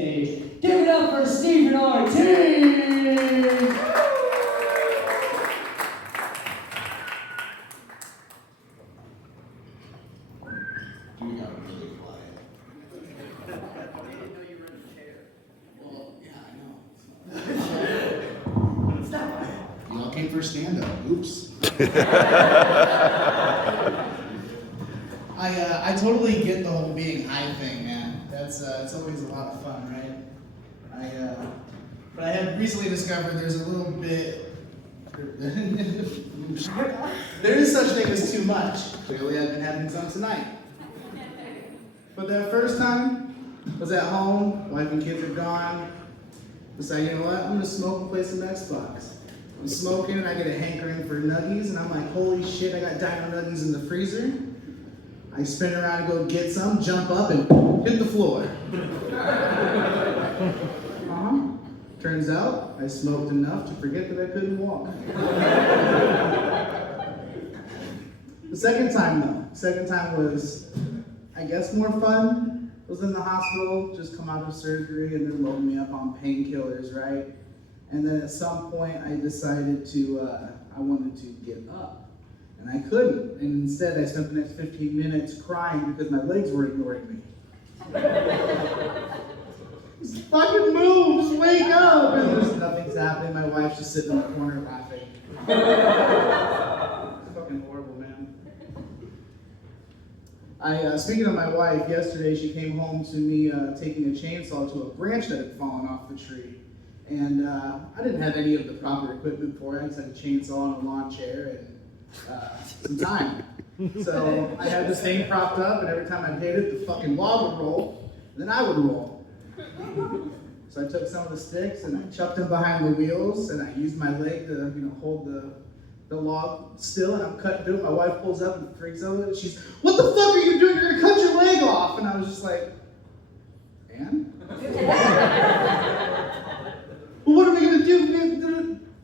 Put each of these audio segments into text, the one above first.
stage. Give it up for Stephen Ortiz! You got really quiet. I didn't know you were in a chair. Well, yeah, I know. Stop. You all came for stand-up. Oops. I totally get the whole being high thing, man. It's always a lot of fun, right? But I have recently discovered there's a little bit. There is such thing as too much. Clearly, I've been having some tonight. But that first time, I was at home, wife and kids are gone. Decided, you know what, I'm gonna smoke and play some Xbox. I'm smoking and I get a hankering for nuggies, and I'm like, holy shit, I got Dino Nuggies in the freezer. I spin around and go get some, jump up and hit the floor. Turns out, I smoked enough to forget that I couldn't walk. The second time was, I guess, more fun. I was in the hospital, just come out of surgery, and then loaded me up on painkillers, right? And then at some point, I decided I wanted to get up. And I couldn't. And instead, I spent the next 15 minutes crying because my legs were ignoring me. Just fucking move, just wake up! And there's nothing's happening. My wife's just sitting in the corner laughing. It's fucking horrible, man. Speaking of my wife, yesterday she came home to me taking a chainsaw to a branch that had fallen off the tree. And I didn't have any of the proper equipment for it. I just had a chainsaw and a lawn chair and some time. So I had this thing propped up, and every time I hit it, the fucking log would roll, and then I would roll. So I took some of the sticks and I chucked them behind the wheels, and I used my leg to, hold the log still, and I'm cutting through it. My wife pulls up and freaks out, and she's, "What the fuck are you doing? You're gonna cut your leg off!" And I was just like, "And?" Well, what are we gonna do?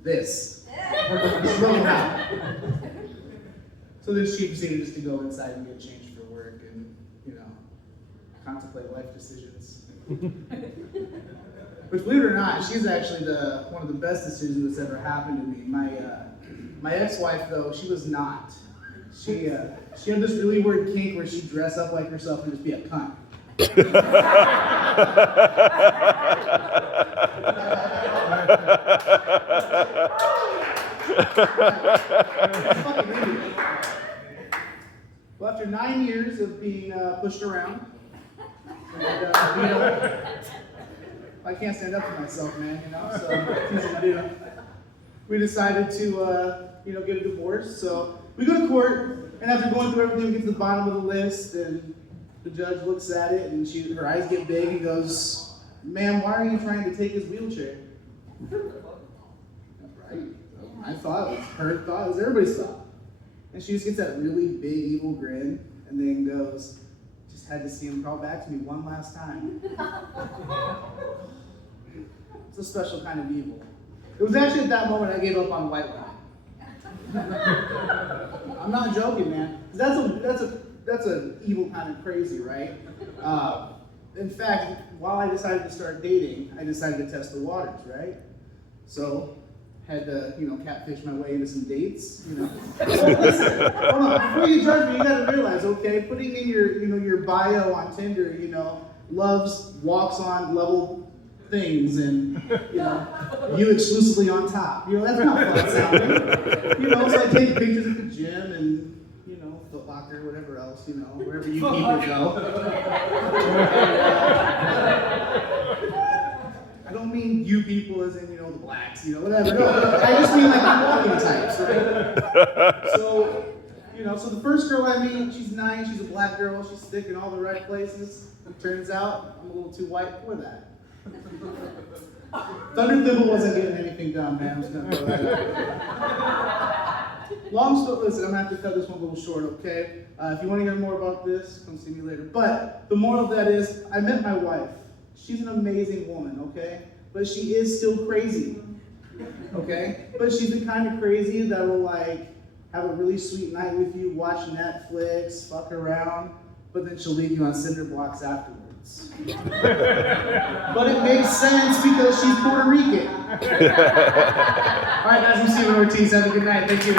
This. So then she proceeded just to go inside and get changed for work and, contemplate life decisions. Which, believe it or not, she's actually one of the best decisions that's ever happened to me. My ex-wife, though, she was not. She had this really weird kink where she'd dress up like herself and just be a cunt. Well, after 9 years of being pushed around, and, I can't stand up for myself, man, so it's easy to do. We decided to, get a divorce. So we go to court, and after going through everything, we get to the bottom of the list, and the judge looks at it, and her eyes get big and goes, "Ma'am, why are you trying to take his wheelchair?" Right? My thought was her thought, it was everybody's thought. And she just gets that really big evil grin, and then goes, "Just had to see him crawl back to me one last time." It's a special kind of evil. It was actually at that moment I gave up on white line. I'm not joking, man. That's an evil kind of crazy, right? In fact, while I decided to start dating, I decided to test the waters, right? So had to, catfish my way into some dates, Well, listen, hold on, before you judge me, you gotta realize, okay, putting in your bio on Tinder, loves, walks on level things, and, you exclusively on top. That's not fun sounding. So I take pictures at the gym and, Foot Locker, whatever else, wherever you people go. I don't mean you people as in, the blacks, whatever. No, I just mean like the walking types, right? So, so the first girl I meet, she's nice, she's a black girl, she's thick in all the right places. Turns out, I'm a little too white for that. Thunder Thimble wasn't getting anything done, man. I'm just gonna throw that out. Long story, listen, I'm gonna have to cut this one a little short, okay? If you want to hear more about this, come see me later. But the moral of that is, I met my wife. She's an amazing woman, okay? But she is still crazy, okay? But she's the kind of crazy that will, have a really sweet night with you, watch Netflix, fuck around, but then she'll leave you on cinder blocks afterwards. words. But it makes sense because she's Puerto Rican. Alright guys, I'm Steven Ortiz. Have a good night. Thank you.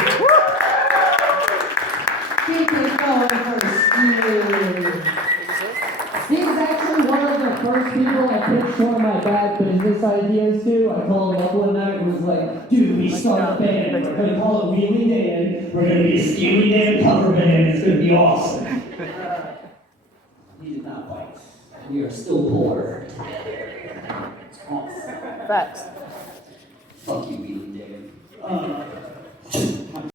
Keep it going for Steve. Steve's actually one of the first people I pitched one of my bad business ideas to. I called him up one night and was like, dude, we start a band. We're going to call it Wheelie Dan. We're going to be a Steely Dan cover band. It's going to be awesome. He did not bite. We are still poor. It's awesome. Facts. Fuck you, Wheelie Dan.